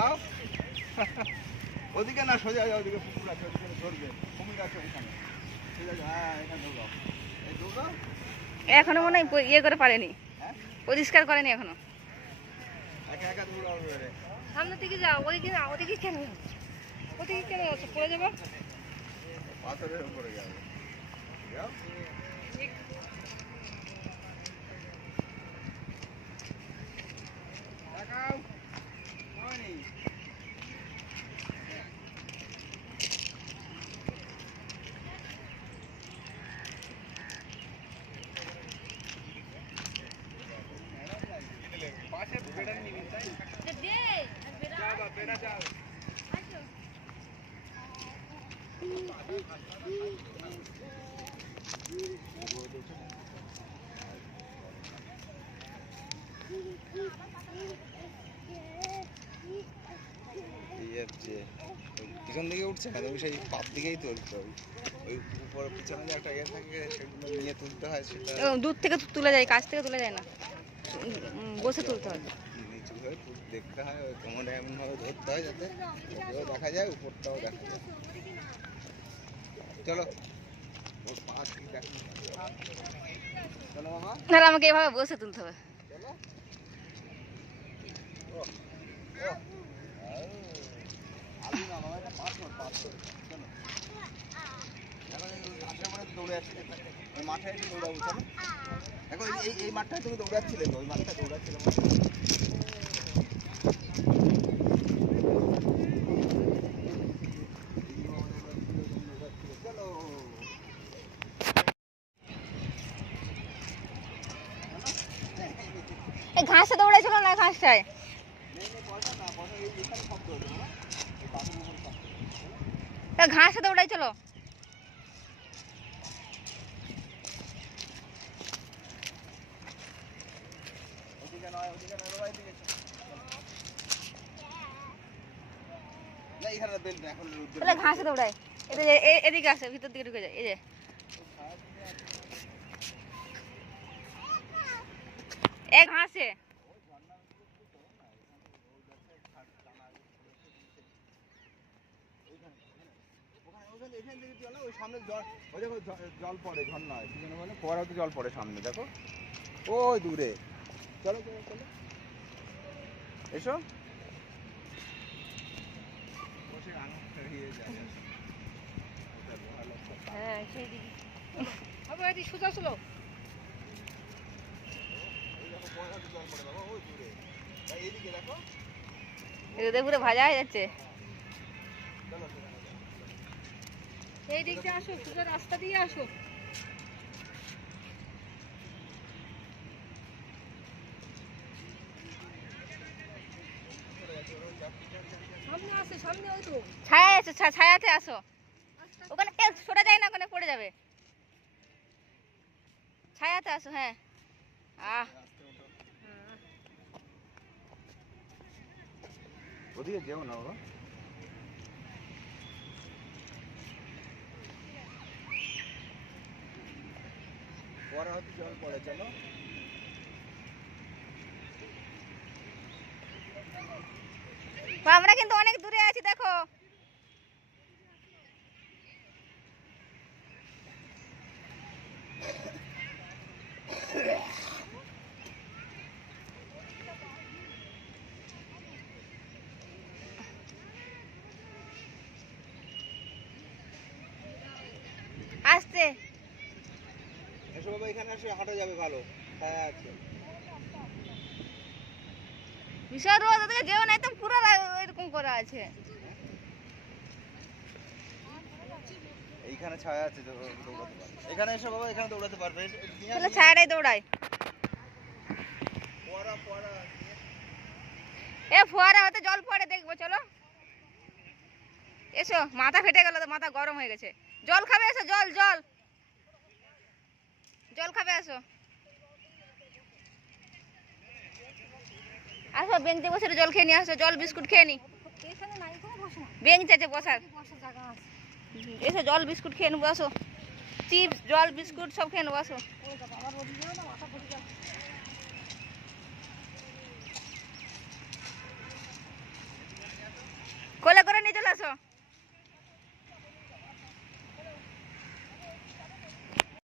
যাও ওদিকে না সোজা যাও, ওদিকে পুকুর আছে, ওদিকে ধরবে, কুমির আছে ওইখানে। হ্যাঁ এখানে দৌড়াও, এই দৌড়াও। এখনো মনে হয় ইয়ে করে পারেনি, পরিষ্কার করেনি এখনো। একা একা দৌড়াও। সামনের দিকে যাও, ওদিকে না, ওদিকে কেন ওদিকে কেন যাচ্ছ, পড়ে যাবে, পাথরের উপরে যাবে। যাও তাকাও, হয়নি। পাশে বেড়া নিবি তাই যাও বা বেড়া যাও। পিছন দিকে উঠছে না, তুমি সেই পাপ দিকেই তুলতে হবে। ওই উপর পিছনে যে একটা ইয়ে থাকে সেগুলো নিয়ে তুলতে হয়, সেটা দূর থেকে তুলে যায়, কাছ থেকে তুলে যায় না, বসে তুলতে হয়। নিচু হয়ে দেখতে হয়, ওই কোমরে এমনভাবে ধরতে হয় যাতে ওপরেও দেখা যায় উপরটাও দেখা যায়। চলো ওর পা কি দেখো, চলো বাবা। তাহলে আমাকে এভাবে বসে তুলতে হবে। চলো আলু না বাবা, এটা পাথর পাথর। চলো এখন ঘাসের মধ্যে দৌড়ে যাচ্ছে, ওই মাঠে দৌড়াবো। চলো এখন এই মাঠটায় তুমি দৌড়াচ্ছিলে তো, ওই মাঠটা দৌড়াচ্ছিলে। এই ঘাসে দৌড়াইছিল না, ঘাসটায় ঘাসে দৌড়াইছিল। ঘাসে দৌড়ায়, এদিকে আসে, ভিতর দিকে ঢুকে যায়। এই যে এক ঘাসে জল পড়ে, ঝর্ণা হয়, কি যেন বলে, ফোয়ারাতে জল পড়ে সামনে, দেখো ওই দূরে। চলো চলো চলো এসো। হ্যাঁ সেই দিকে সোজা ছিল। পুরো ভাজা হয়ে যাচ্ছে। এই দিক দিয়ে আসো, সোজা রাস্তা দিয়ে আসো। সামনে আসো, সামনে ওই তো ছায়া আছে, ছায়াতে আসো। ওখানে সরে যায় না, ওখানে পড়ে যাবে। ছায়াতে আসো। হ্যাঁ ওদিকে যেও না বাবা। পরে হয়তো জল পড়ে। চলো আমরা কিন্তু অনেক দূরে আছি, দেখো। আসতে এসো বাবা, এখানে আসো, হাঁটা যাবে ভালো। হ্যাঁ আচ্ছা বিশাল রোদ, ওদিকে যেও না, একদম পুরো এরকম করা আছে। এইখানে ছায়া আছে, দৌড়াতে পারবে। এখানে এসো বাবা, এখানে দৌড়াতে পারবে। তাহলে ছায়াটাই দৌড়ায়। ফোয়ারা ফোয়ারা ফোয়ারা হতে জল পড়ে, দেখবো। চলো এসো, মাথা ফেটে গেল তো, মাথা গরম হয়ে গেছে। জল খাবে, এসো, জল জল জল খাবে, আসো আসো। বেঞ্চে বসে জল খেয়ে নিয়ে আসো, জল বিস্কুট খেয়ে নি। বেঞ্চ আছে বসার, এসো জল বিস্কুট খেয়ে নেবো। আসো, চিপস জল বিস্কুট সব খেয়ে নেবো। আসো বসো